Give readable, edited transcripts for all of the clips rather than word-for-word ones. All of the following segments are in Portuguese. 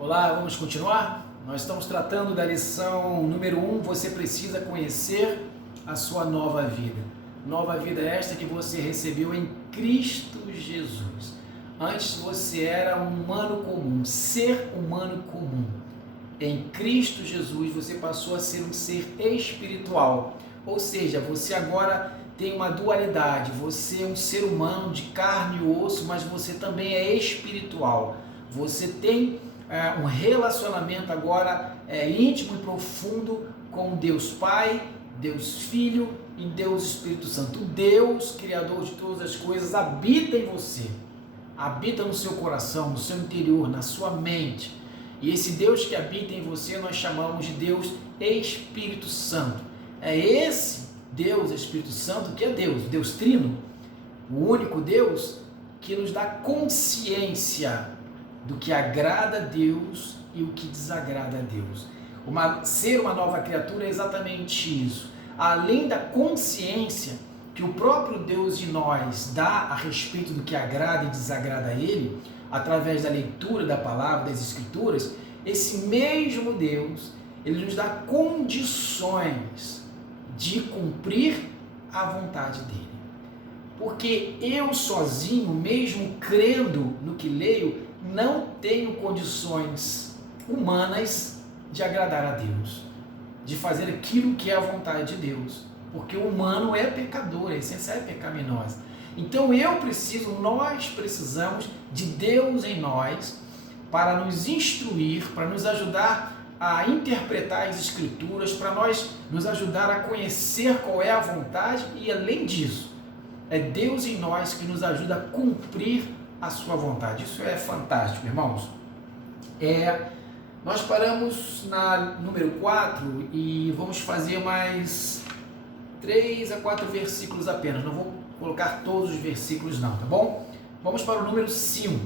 Olá, vamos continuar? Nós estamos tratando da lição número 1, você precisa conhecer a sua nova vida. Nova vida esta que você recebeu em Cristo Jesus. Antes você era um humano comum, ser humano comum. Em Cristo Jesus você passou a ser um ser espiritual. Ou seja, você agora tem uma dualidade. Você é um ser humano de carne e osso, mas você também é espiritual. Você tem um relacionamento agora íntimo e profundo com Deus Pai, Deus Filho e Deus Espírito Santo. O Deus, Criador de todas as coisas, habita em você, habita no seu coração, no seu interior, na sua mente. E esse Deus que habita em você nós chamamos de Deus Espírito Santo. É esse Deus Espírito Santo que é Deus, Deus Trino, o único Deus que nos dá consciência do que agrada a Deus e o que desagrada a Deus. Ser uma nova criatura é exatamente isso. Além da consciência que o próprio Deus de nós dá a respeito do que agrada e desagrada a Ele, através da leitura da palavra, das Escrituras, esse mesmo Deus, Ele nos dá condições de cumprir a vontade dEle. Porque eu sozinho, mesmo crendo no que leio, não tenho condições humanas de agradar a Deus, de fazer aquilo que é a vontade de Deus, porque o humano é pecador, a essência é pecaminosa. Então nós precisamos de Deus em nós para nos instruir, para nos ajudar a interpretar as Escrituras, para nos ajudar a conhecer qual é a vontade e, além disso, é Deus em nós que nos ajuda a cumprir a sua vontade. Isso é fantástico, irmãos. Nós paramos na número 4 e vamos fazer mais 3 a 4 versículos apenas. Não vou colocar todos os versículos não, tá bom? Vamos para o número 5,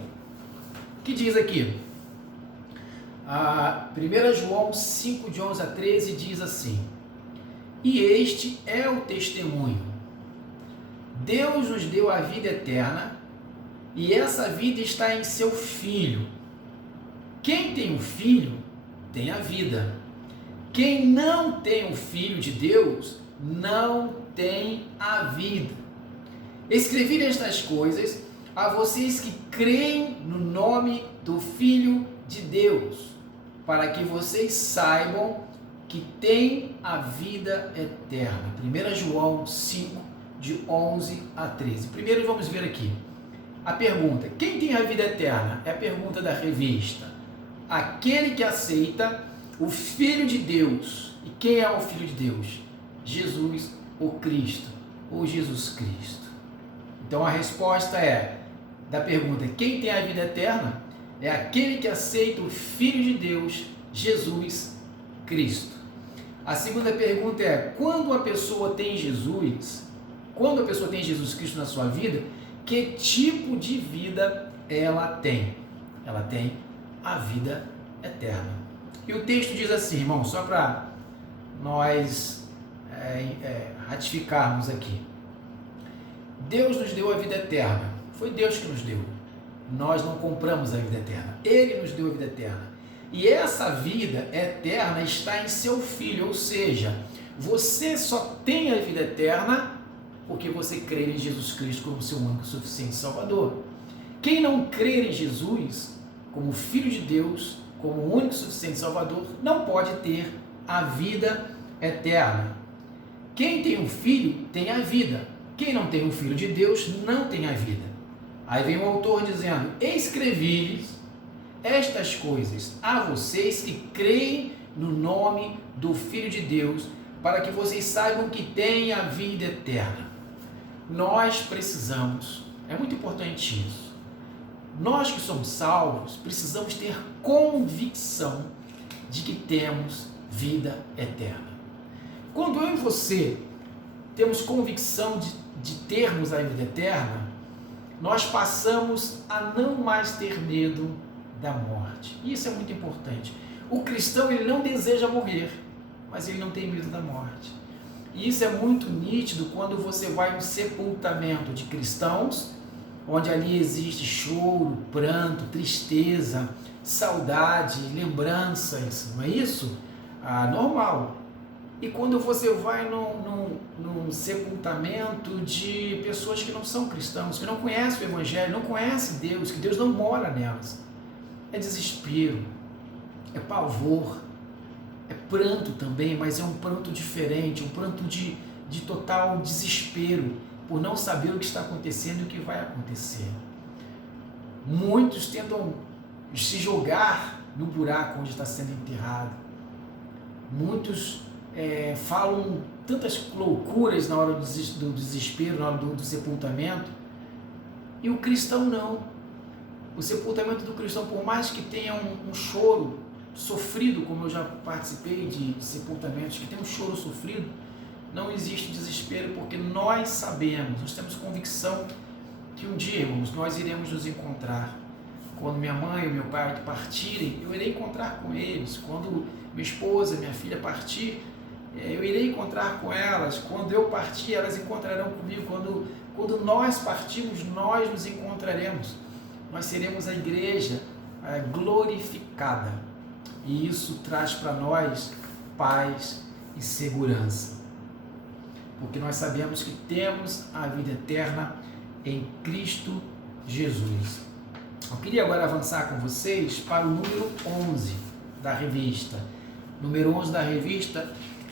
que diz aqui, 1 João 5, de 11 a 13, diz assim: E este é o testemunho. Deus nos deu a vida eterna, e essa vida está em seu Filho. Quem tem o Filho, tem a vida. Quem não tem o Filho de Deus, não tem a vida. Escrevi estas coisas a vocês que creem no nome do Filho de Deus, para que vocês saibam que têm a vida eterna. 1 João 5, de 11 a 13. Primeiro vamos ver aqui a pergunta: quem tem a vida eterna? É a pergunta da revista. Aquele que aceita o Filho de Deus. E quem é o Filho de Deus? Jesus, o Cristo, ou Jesus Cristo. Então a resposta da pergunta: quem tem a vida eterna? É aquele que aceita o Filho de Deus, Jesus Cristo. A segunda pergunta é: quando a pessoa tem Jesus Cristo na sua vida, que tipo de vida ela tem? Ela tem a vida eterna. E o texto diz assim, irmão, só para nós ratificarmos aqui. Deus nos deu a vida eterna. Foi Deus que nos deu. Nós não compramos a vida eterna. Ele nos deu a vida eterna. E essa vida eterna está em seu Filho, ou seja, você só tem a vida eterna porque você crê em Jesus Cristo como seu único e suficiente Salvador. Quem não crer em Jesus como Filho de Deus, como o único e suficiente Salvador, não pode ter a vida eterna. Quem tem um Filho tem a vida. Quem não tem um Filho de Deus não tem a vida. Aí vem o autor dizendo: escrevi-lhes estas coisas a vocês que creem no nome do Filho de Deus, para que vocês saibam que têm a vida eterna. Nós precisamos, é muito importante isso, nós que somos salvos, precisamos ter convicção de que temos vida eterna. Quando eu e você temos convicção de termos a vida eterna, nós passamos a não mais ter medo da morte. Isso é muito importante. O cristão, ele não deseja morrer, mas ele não tem medo da morte. E isso é muito nítido quando você vai no sepultamento de cristãos, onde ali existe choro, pranto, tristeza, saudade, lembranças, não é isso? Normal. E quando você vai num sepultamento de pessoas que não são cristãos, que não conhecem o Evangelho, não conhecem Deus, que Deus não mora nelas, é desespero, é pavor, é pranto também, mas é um pranto diferente, um pranto de total desespero, por não saber o que está acontecendo e o que vai acontecer. Muitos tentam se jogar no buraco onde está sendo enterrado. Muitos falam tantas loucuras na hora do desespero, na hora do sepultamento, e o cristão não. O sepultamento do cristão, por mais que tenha um choro sofrido, como eu já participei de sepultamentos que tem um choro sofrido, não existe desespero, porque nós sabemos, nós temos convicção que um dia, irmãos, nós iremos nos encontrar. Quando minha mãe e meu pai partirem, eu irei encontrar com eles. Quando minha esposa, minha filha partir, eu irei encontrar com elas. Quando eu partir, elas encontrarão comigo. Quando nós partirmos, nós nos encontraremos. Nós seremos a igreja glorificada. E isso traz para nós paz e segurança. Porque nós sabemos que temos a vida eterna em Cristo Jesus. Eu queria agora avançar com vocês para o número 11 da revista. Número 11 da revista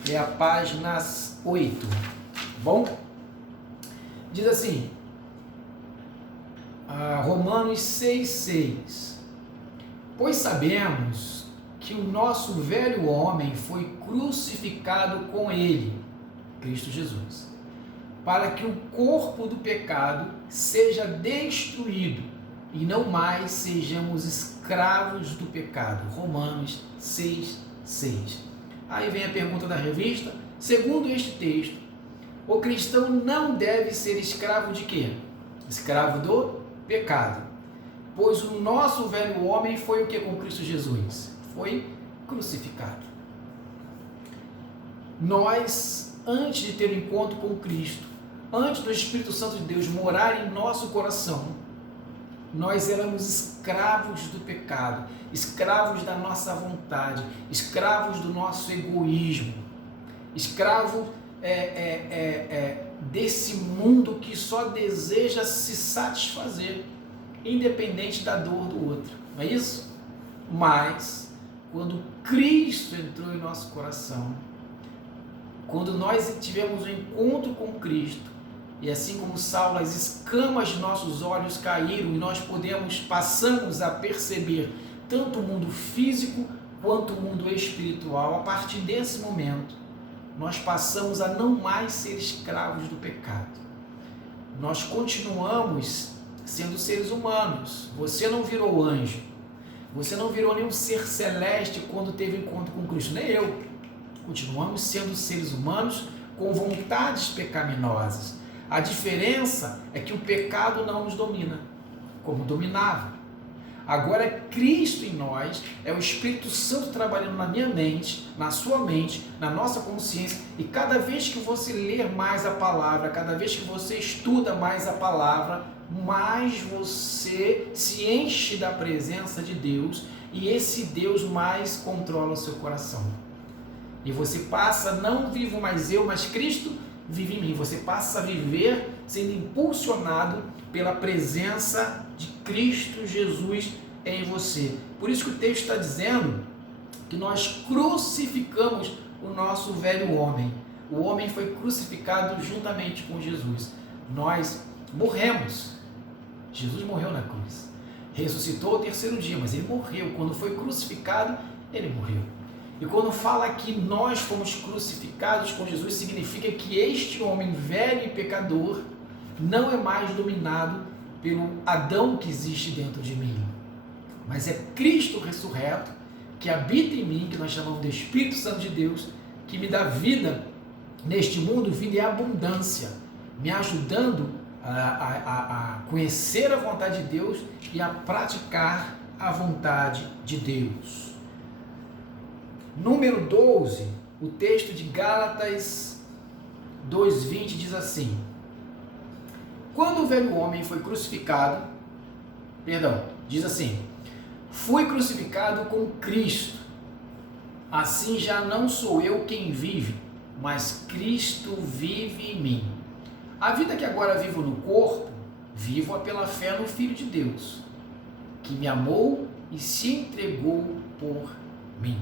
é a página 8. Bom? Diz assim, Romanos 6,6. Pois sabemos que o nosso velho homem foi crucificado com ele, Cristo Jesus, para que o corpo do pecado seja destruído e não mais sejamos escravos do pecado. Romanos 6,6. Aí vem a pergunta da revista. Segundo este texto, o cristão não deve ser escravo de quê? Escravo do pecado. Pois o nosso velho homem foi o que com Cristo Jesus? Foi crucificado. Nós, antes de ter um encontro com Cristo, antes do Espírito Santo de Deus morar em nosso coração, nós éramos escravos do pecado, escravos da nossa vontade, escravos do nosso egoísmo, escravo desse mundo que só deseja se satisfazer, independente da dor do outro, não é isso? Mas, quando Cristo entrou em nosso coração, quando nós tivemos um encontro com Cristo, e assim como Saulo, as escamas de nossos olhos caíram e nós passamos a perceber tanto o mundo físico quanto o mundo espiritual. A partir desse momento, nós passamos a não mais ser escravos do pecado. Nós continuamos sendo seres humanos. Você não virou anjo. Você não virou nenhum ser celeste quando teve encontro com Cristo, nem eu. Continuamos sendo seres humanos com vontades pecaminosas. A diferença é que o pecado não nos domina, como dominava. Agora é Cristo em nós, é o Espírito Santo trabalhando na minha mente, na sua mente, na nossa consciência, e cada vez que você ler mais a palavra, cada vez que você estuda mais a palavra, mais você se enche da presença de Deus, e esse Deus mais controla o seu coração. E você passa, não vivo mais eu, mas Cristo vive em mim. Você passa a viver sendo impulsionado pela presença de Cristo Jesus em você. Por isso que o texto está dizendo que nós crucificamos o nosso velho homem. O homem foi crucificado juntamente com Jesus. Nós morremos. Jesus morreu na cruz. Ressuscitou ao terceiro dia, mas ele morreu. Quando foi crucificado, ele morreu. E quando fala que nós fomos crucificados com Jesus, significa que este homem velho e pecador não é mais dominado pelo Adão que existe dentro de mim, mas é Cristo ressurreto que habita em mim, que nós chamamos de Espírito Santo de Deus, que me dá vida neste mundo, vida em abundância, me ajudando a conhecer a vontade de Deus e a praticar a vontade de Deus. Número 12, o texto de Gálatas 2,20 diz assim: quando o velho homem foi crucificado, diz assim, Fui crucificado com Cristo. Assim já não sou eu quem vive, mas Cristo vive em mim. A vida que agora vivo no corpo, vivo-a pela fé no Filho de Deus, que me amou e se entregou por mim.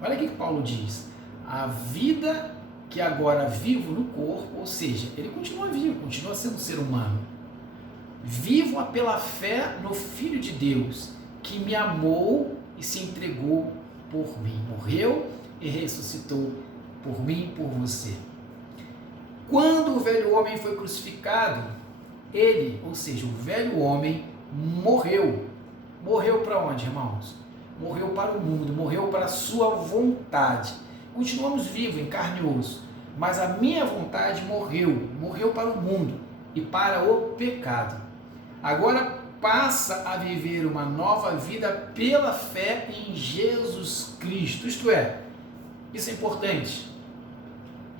Olha o que Paulo diz. A vida que agora vivo no corpo, ou seja, ele continua vivo, continua sendo um ser humano. Vivo-a pela fé no Filho de Deus, que me amou e se entregou por mim. Morreu e ressuscitou por mim e por você. Quando o velho homem foi crucificado, ele, ou seja, o velho homem, morreu. Morreu para onde, irmãos? Morreu para o mundo, morreu para a sua vontade. Continuamos vivos em carne e osso, mas a minha vontade morreu para o mundo e para o pecado. Agora passa a viver uma nova vida pela fé em Jesus Cristo. Isto é, isso é importante.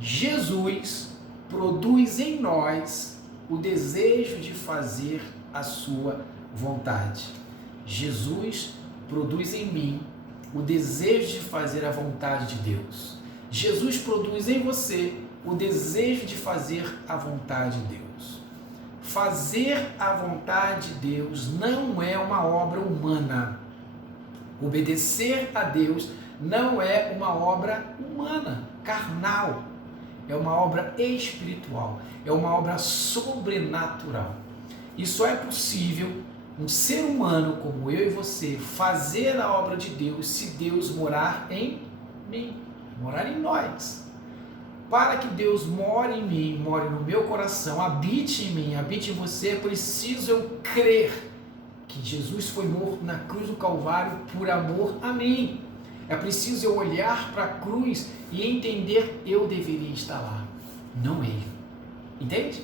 Jesus produz em nós o desejo de fazer a sua vontade. Jesus produz em mim o desejo de fazer a vontade de Deus. Jesus produz em você o desejo de fazer a vontade de Deus. Fazer a vontade de Deus não é uma obra humana. Obedecer a Deus não é uma obra humana, carnal. É uma obra espiritual, é uma obra sobrenatural. E só é possível um ser humano como eu e você fazer a obra de Deus se Deus morar em mim, morar em nós. Para que Deus more em mim, more no meu coração, habite em mim, habite em você, é preciso eu crer que Jesus foi morto na cruz do Calvário por amor a mim. É preciso eu olhar para a cruz e entender eu deveria estar lá, não ele. Entende?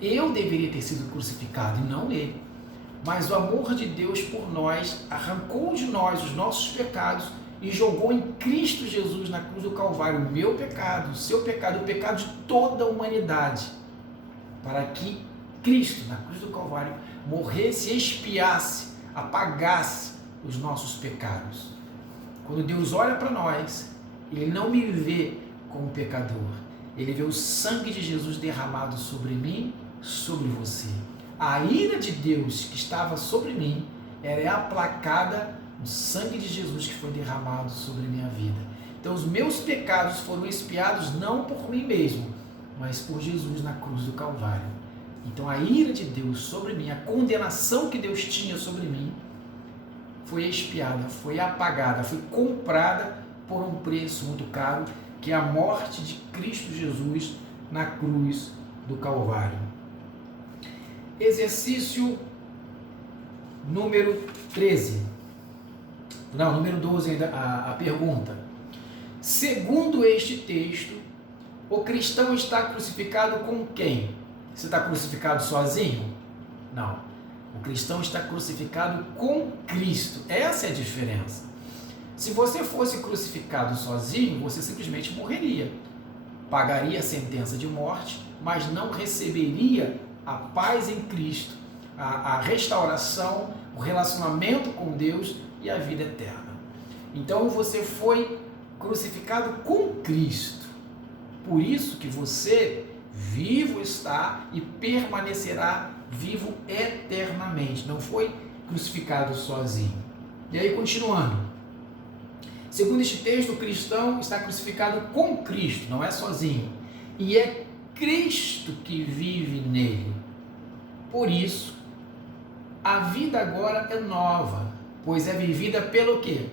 Eu deveria ter sido crucificado e não ele. Mas o amor de Deus por nós arrancou de nós os nossos pecados e jogou em Cristo Jesus na cruz do Calvário o meu pecado, o seu pecado, o pecado de toda a humanidade, para que Cristo na cruz do Calvário morresse, expiasse, apagasse os nossos pecados. Quando Deus olha para nós, Ele não me vê como pecador, Ele vê o sangue de Jesus derramado sobre mim, sobre você. A ira de Deus que estava sobre mim era aplacada no sangue de Jesus que foi derramado sobre a minha vida. Então os meus pecados foram expiados não por mim mesmo, mas por Jesus na cruz do Calvário. Então a ira de Deus sobre mim, a condenação que Deus tinha sobre mim, foi expiada, foi apagada, foi comprada por um preço muito caro, que é a morte de Cristo Jesus na cruz do Calvário. Exercício número 13. Não, número 12 ainda, a pergunta. Segundo este texto, o cristão está crucificado com quem? Você está crucificado sozinho? Não. O cristão está crucificado com Cristo. Essa é a diferença. Se você fosse crucificado sozinho, você simplesmente morreria. Pagaria a sentença de morte, mas não receberia a paz em Cristo, a restauração, o relacionamento com Deus e a vida eterna. Então você foi crucificado com Cristo. Por isso que você vivo está e permanecerá vivo eternamente. Não foi crucificado sozinho. E aí, continuando. Segundo este texto, o cristão está crucificado com Cristo, não é sozinho. E é Cristo que vive nele. Por isso, a vida agora é nova, pois é vivida pelo quê?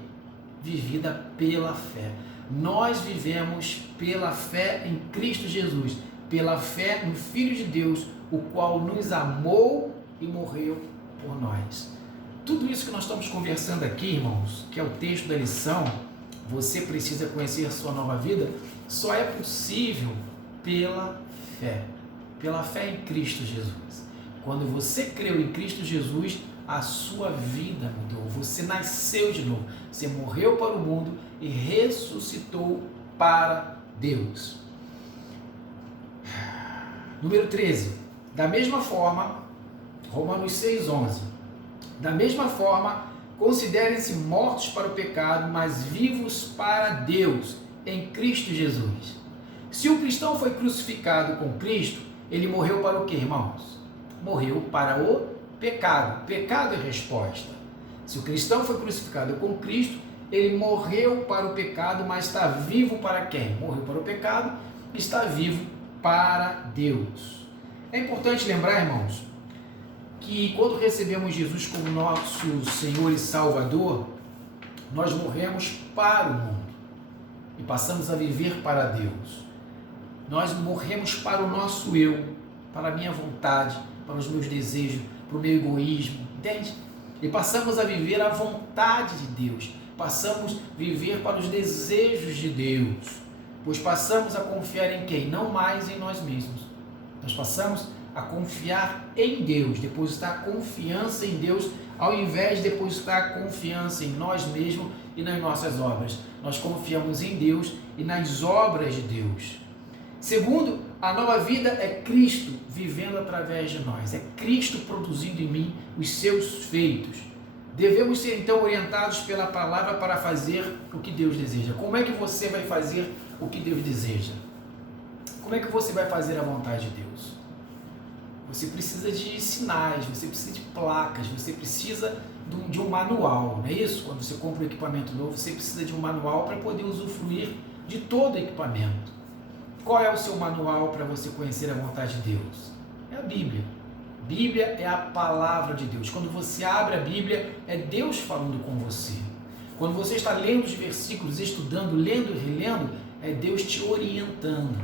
Vivida pela fé. Nós vivemos pela fé em Cristo Jesus, pela fé no Filho de Deus, o qual nos amou e morreu por nós. Tudo isso que nós estamos conversando aqui, irmãos, que é o texto da lição, você precisa conhecer a sua nova vida, só é possível pela fé em Cristo Jesus. Quando você creu em Cristo Jesus, a sua vida mudou, você nasceu de novo, você morreu para o mundo e ressuscitou para Deus. Número 13. Da mesma forma, Romanos 6,11. Da mesma forma, considerem-se mortos para o pecado, mas vivos para Deus, em Cristo Jesus. Se o cristão foi crucificado com Cristo, ele morreu para o quê, irmãos? Morreu para o pecado. Pecado é resposta. Se o cristão foi crucificado com Cristo, ele morreu para o pecado, mas está vivo para quem? Morreu para o pecado, está vivo para Deus. É importante lembrar, irmãos, que quando recebemos Jesus como nosso Senhor e Salvador, nós morremos para o mundo e passamos a viver para Deus. Nós morremos para o nosso eu, para a minha vontade, para os meus desejos, para o meu egoísmo, entende? E passamos a viver a vontade de Deus, passamos a viver para os desejos de Deus, pois passamos a confiar em quem? Não mais em nós mesmos. Nós passamos a confiar em Deus, depositar a confiança em Deus, ao invés de depositar a confiança em nós mesmos e nas nossas obras. Nós confiamos em Deus e nas obras de Deus. Segundo, a nova vida é Cristo vivendo através de nós, é Cristo produzindo em mim os seus feitos. Devemos ser então orientados pela palavra para fazer o que Deus deseja. Como é que você vai fazer o que Deus deseja? Como é que você vai fazer a vontade de Deus? Você precisa de sinais, você precisa de placas, você precisa de um manual, não é isso? Quando você compra um equipamento novo, você precisa de um manual para poder usufruir de todo o equipamento. Qual é o seu manual para você conhecer a vontade de Deus? É a Bíblia. Bíblia é a palavra de Deus. Quando você abre a Bíblia, é Deus falando com você. Quando você está lendo os versículos, estudando, lendo e relendo, é Deus te orientando,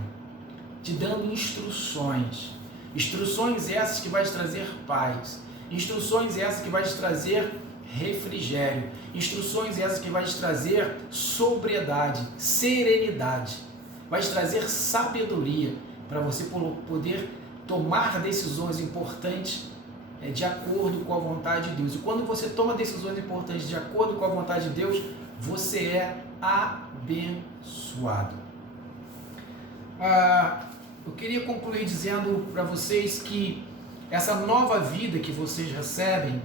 te dando instruções. Instruções essas que vai te trazer paz. Instruções essas que vai te trazer refrigério. Instruções essas que vai te trazer sobriedade, serenidade. Vai te trazer sabedoria para você poder tomar decisões importantes de acordo com a vontade de Deus. E quando você toma decisões importantes de acordo com a vontade de Deus, você é abençoado. Eu queria concluir dizendo para vocês que essa nova vida que vocês recebem,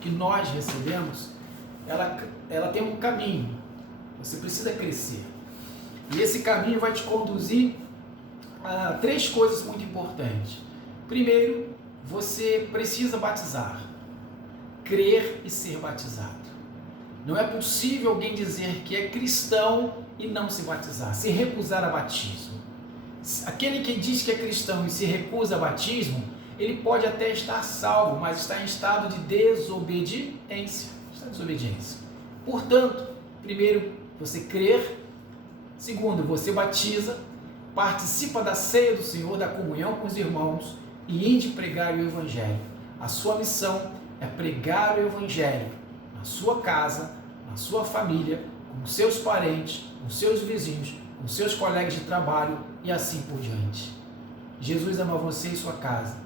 que nós recebemos, ela tem um caminho. Você precisa crescer. E esse caminho vai te conduzir a 3 coisas muito importantes. Primeiro, você precisa batizar, crer e ser batizado. Não é possível alguém dizer que é cristão e não se batizar, se recusar a batismo. Aquele que diz que é cristão e se recusa a batismo, ele pode até estar salvo, mas está em estado de desobediência. Portanto, primeiro, você crer. Segundo, você batiza, participa da ceia do Senhor, da comunhão com os irmãos e ide pregar o Evangelho. A sua missão é pregar o Evangelho na sua casa, na sua família, com seus parentes, com seus vizinhos, com seus colegas de trabalho e assim por diante. Jesus ama você e sua casa.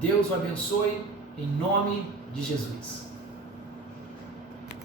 Deus o abençoe em nome de Jesus.